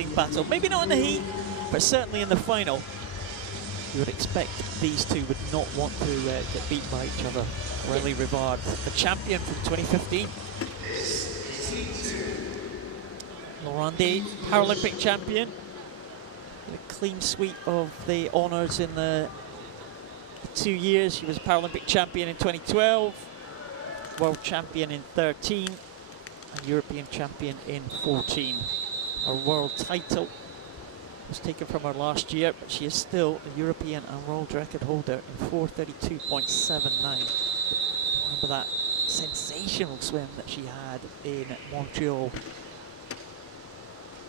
wrestling battle. Maybe not in the heat, but certainly in the final. You would expect these two would not want to get beat by each other. Aurelie RIVARD, the champion from 2015. LORANDI, Paralympic champion. A clean sweep of the honours in the 2 years. She was Paralympic champion in 2012, world champion in 13, and European champion in 14. Her world title was taken from her last year, but she is still a European and world record holder in 4:32.79. Remember that sensational swim that she had in Montreal.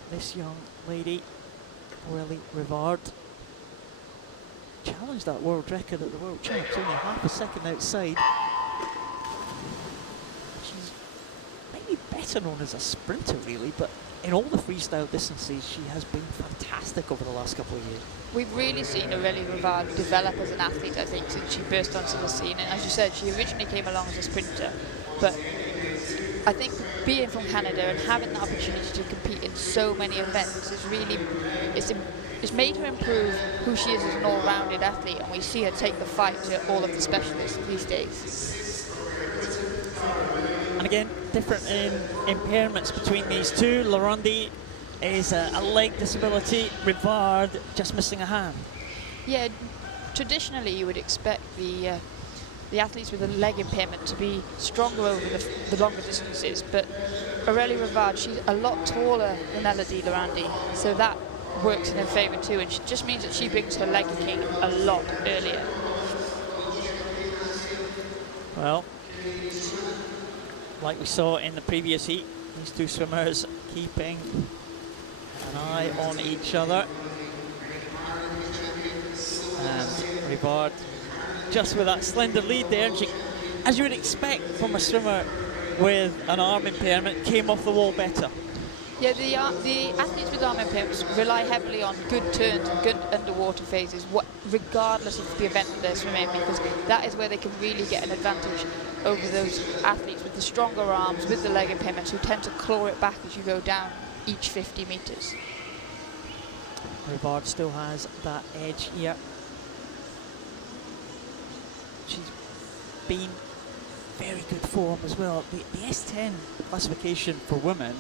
This young lady, Aurelie RIVARD, challenged that world record at the World Champs, only half a second outside. She's maybe better known as a sprinter really, but in all the freestyle distances she has been fantastic over the last couple of years. We've really seen Aurelie RIVARD develop as an athlete, I think, since she burst onto the scene. And as you said, she originally came along as a sprinter, but I think being from Canada and having the opportunity to compete in so many events is really, it's made her improve who she is as an all-rounded athlete, and we see her take the fight to all of the specialists these days. And again, different impairments between these two. LORANDI is a leg disability, RIVARD just missing a hand. Yeah, traditionally you would expect the athletes with a leg impairment to be stronger over the longer distances, but Aurelie RIVARD, she's a lot taller than Elodie LORANDI, so that works in her favour too, and it just means that she brings her leg kicking a lot earlier. Well, like we saw in the previous heat, these two swimmers keeping an eye on each other. And RIVARD just with that slender lead there, and she, as you would expect from a swimmer with an arm impairment, came off the wall better. Yeah, the athletes with arm impairments rely heavily on good turns and good underwater phases, regardless of the event that they're swimming, because that is where they can really get an advantage over those athletes with the stronger arms, with the leg impairments, who tend to claw it back as you go down each 50 metres. RIVARD still has that edge here. She's been very good form as well. The S10 classification for women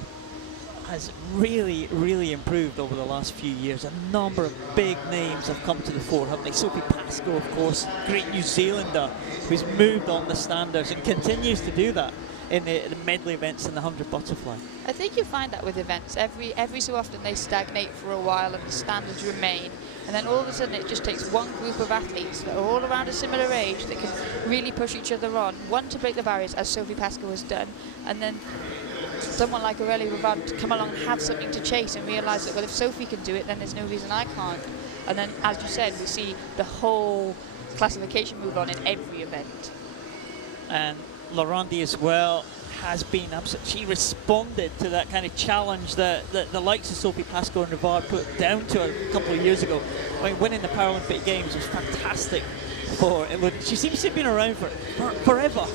has really, really improved over the last few years. A number of big names have come to the fore, haven't they? Sophie Pascoe, of course, great New Zealander, who's moved on the standards and continues to do that in the medley events and the 100 butterfly. I think you find that with events. Every so often they stagnate for a while and the standards remain, and then all of a sudden it just takes one group of athletes that are all around a similar age that can really push each other on, one to break the barriers, as Sophie Pascoe has done, and then someone like Aurelie RIVARD to come along and have something to chase and realise that, well, if Sophie can do it, then there's no reason I can't. And then, as you said, we see the whole classification move on in every event. And LORANDI as well has been absolute. She responded to that kind of challenge that the likes of Sophie Pascoe and RIVARD put down to her a couple of years ago. I mean, winning the Paralympic Games was fantastic for Elodie. She seems to have been around for forever.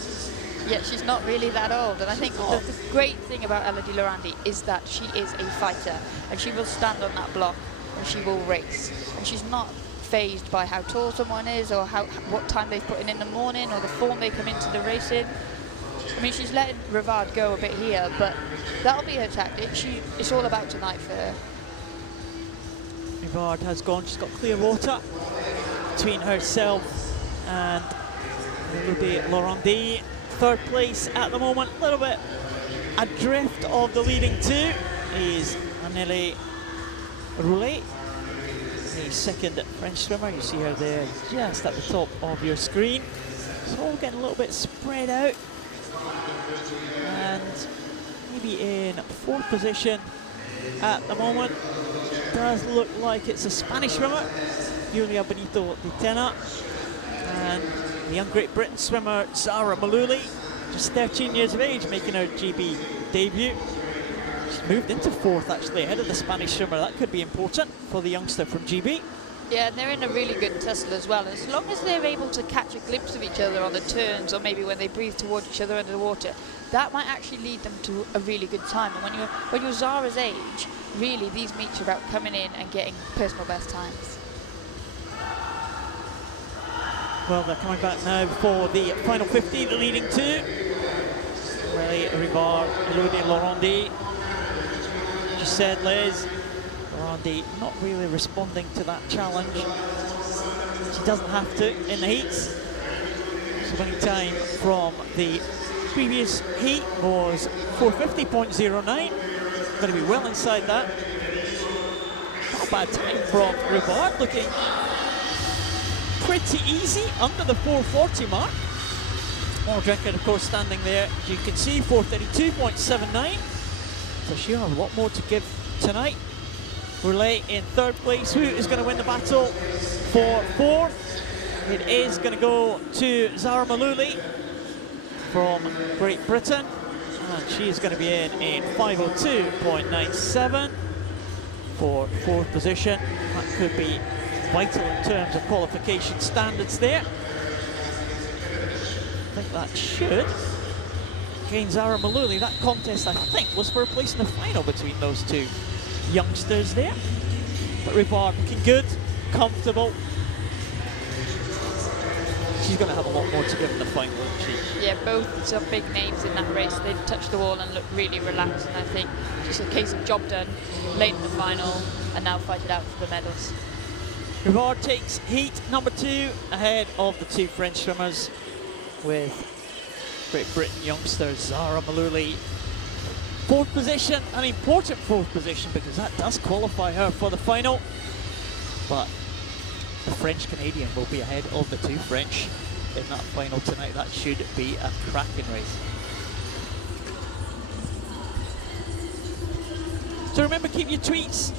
Yeah, she's not really that old, and I think the great thing about Elodie LORANDI is that she is a fighter, and she will stand on that block and she will race, and she's not phased by how tall someone is or what time they've put in the morning or the form they come into the race in. I mean, she's letting RIVARD go a bit here, but that'll be her tactic. It's all about tonight for her. RIVARD has gone, she's got clear water between herself and Elodie LORANDI. Third place at the moment, a little bit adrift of the leading two is Anaelle ROULET, the second French swimmer. You see her there just at the top of your screen. So all getting a little bit spread out. And maybe in fourth position at the moment. Does look like it's a Spanish swimmer, BENITO de TENA. And the young Great Britain swimmer Zara, just 13 years of age, making her GB debut. She's moved into fourth actually, ahead of the Spanish swimmer. That could be important for the youngster from GB. Yeah, and they're in a really good tussle as well. As long as they're able to catch a glimpse of each other on the turns, or maybe when they breathe towards each other under the water, that might actually lead them to a really good time. And when you're Zara's age, really these meets are about coming in and getting personal best times. Well, they're coming back now for the final 50, the leading two. Aurelie, RIVARD, Elodie, LORANDI. Just said, Liz, LORANDI not really responding to that challenge. She doesn't have to in the heats. So winning time from the previous heat was 450.09. Going to be well inside that. Not a bad time from RIVARD, looking pretty easy under the 440 mark. World record, of course, standing there. As you can see, 432.79. So she'll have a lot more to give tonight. Roulet in third place. Who is going to win the battle for fourth? It is going to go to Zara MULLOOLY from Great Britain. And she is going to be in 502.97 for fourth position. That could be vital in terms of qualification standards there. I think that should gain Zara MULLOOLY. That contest, I think, was for a place in the final between those two youngsters there. But RIVARD looking good, comfortable. She's going to have a lot more to give in the final, isn't she? Yeah, both some big names in that race. They touched the wall and looked really relaxed, and I think just a case of job done late in the final and now fight it out for the medals. RIVARD takes heat number 2 ahead of the two French swimmers, with Great Britain youngster Zara MULLOOLY. Fourth position, an important fourth position because that does qualify her for the final. But the French-Canadian will be ahead of the two French in that final tonight. That should be a cracking race. So remember, keep your tweets